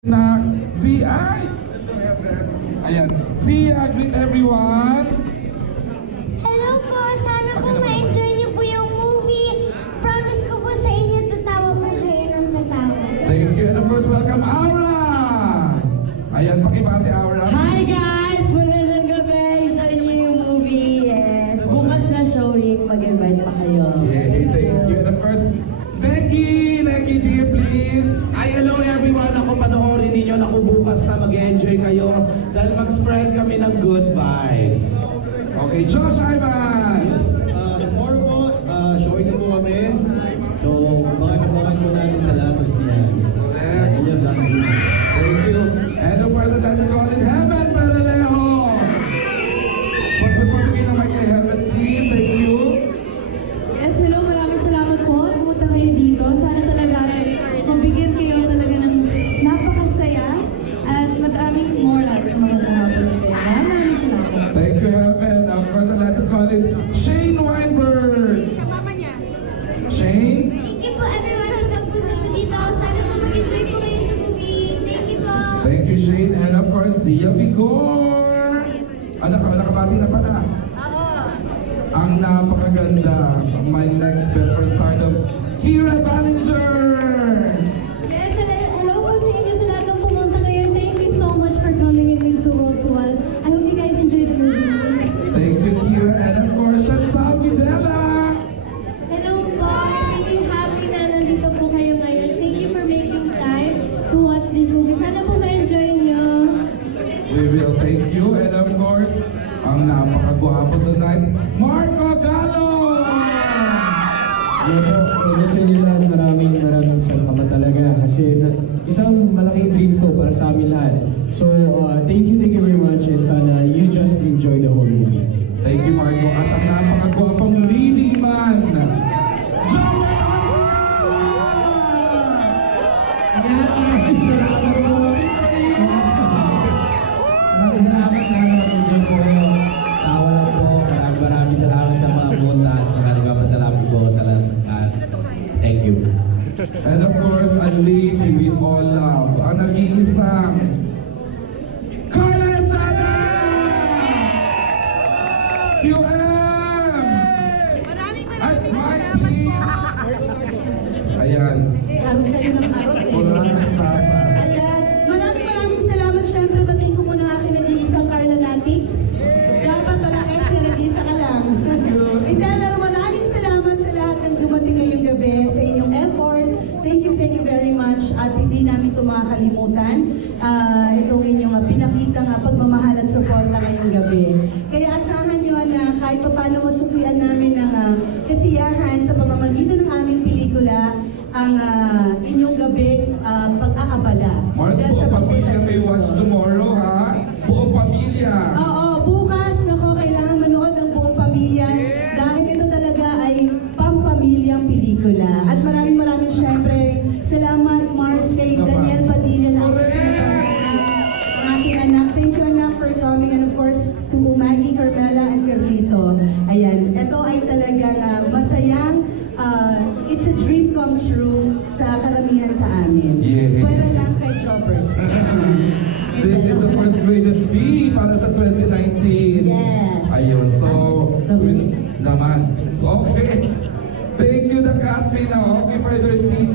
Na Zia, ayan, Zia, greet everyone. Hello po, sana po ma-enjoy niyo po yung movie. Promise ko po sa inyo, tatawa po kayo ng tatawa. Thank you, and of course, welcome Aura. Ayan, pakibati Aura. Hi guys! Magandang gabi! Enjoy niyo yung movie. Yes. Bukas na showing. Mag-invite pa kayo. Yay, thank you. And of course, Neki dear, please. Ay, hello everyone! Ako panoorin ninyo. Naku, bukas na mag-enjoy kayo dahil mag-spread kami ng good vibes. Okay, Josh Ivan. Tomorrow po, showing na po kami. So, abangan po natin sa labas niya. Correct. Yun lang. Thank you. And of course, I'd like to call in Heaven Peralejo. Pagpapagay naman kay Heaven, please. Thank you. Yes, hello, maraming salamat po. Pumunta kayo dito. Sana talaga mabigyan kayo talaga ng napakasaya at madaming moral sa mga kahapon nito. Maraming salamat. Thank you, Heaven. Of course, I'd like to call in Shane Weinberg. Shane? Thank you po everyone sa pagpunta po dito. Sana po mag-enjoy po kayo sa movie. Thank you po. Thank you, Shane. And of course, Zia Vigor. Nakabati na pala. Ang napakaganda. My next bed for stardom, Kira Ballinger. Yes, hello po sa inyo sa lahat ng pumunta ngayon. Thank you so much for coming and means the world to us. I hope you guys enjoyed the movie. Thank you, Kira. And of course, Chantal Videla. Hello po, I'm really happy na nandito po kayo ngayon. Thank you for making time to watch this movie. Sana po ma-enjoy nyo. We will thank you. And of course, ang napakagwapo tonight, Marco Gallo. Sa inyo lahat, maraming salamat talaga kasi isang malaking dream to para sa amin lahat. So, thank you very much and sana you just enjoy the whole movie. Thank you, Marco. At ang napakagwapong leading man, Jobert! Maraming salamat na nag-enjoy po kayo. Tawa lang po. Maraming salamat sa mga pumunta at saka nagpapasalamat po ako sa lahat. Thank you. And of course, a lady we all love, ang nag-iisang Karla Estrada! QM! At Mike, please! Ayan. Karoon kayo ng karot eh. Kurang estafa. Ayan. Maraming salamat. Siyempre, batiin ko muna aking nag-iisang Karla Natics. Dapat wala S yan, nag-iisa ka lang. Hindi, pero maraming salamat sa lahat ng dumating ngayong gabi, sa inyong effort. Thank you very much. At hindi namin ito makakalimutan. Itong inyong pinakita pagmamahal at suporta ngayong gabi. Kaya asahan nyo na kahit pa paano masuklian namin ng kasiyahan sa pamamagitan ng aming pelikula, ang inyong gabi pag-aabala. Mars, Dahil buong sa pamilya pagpunta may dito. watch tomorrow, ha? Buong pamilya. Oo, bukas, kailangan manood ng buong pamilya dahil ito talaga ay pampamilyang pelikula. At maraming syempre, salamat Mars kay Daniel Padilla na aking anak. Thank you anak for coming and of course to Maggie, Carmela and Carlito. Ayan, ito ay talagang masayang it's a dream come true sa karamihan sa amin. Yeah. Pwera lang kay Jobert. This is the first graded B para sa 2019. Yes. Ayun, so, Naman. naman. Okay. Thank you, the cast now. Okay, for the receipt.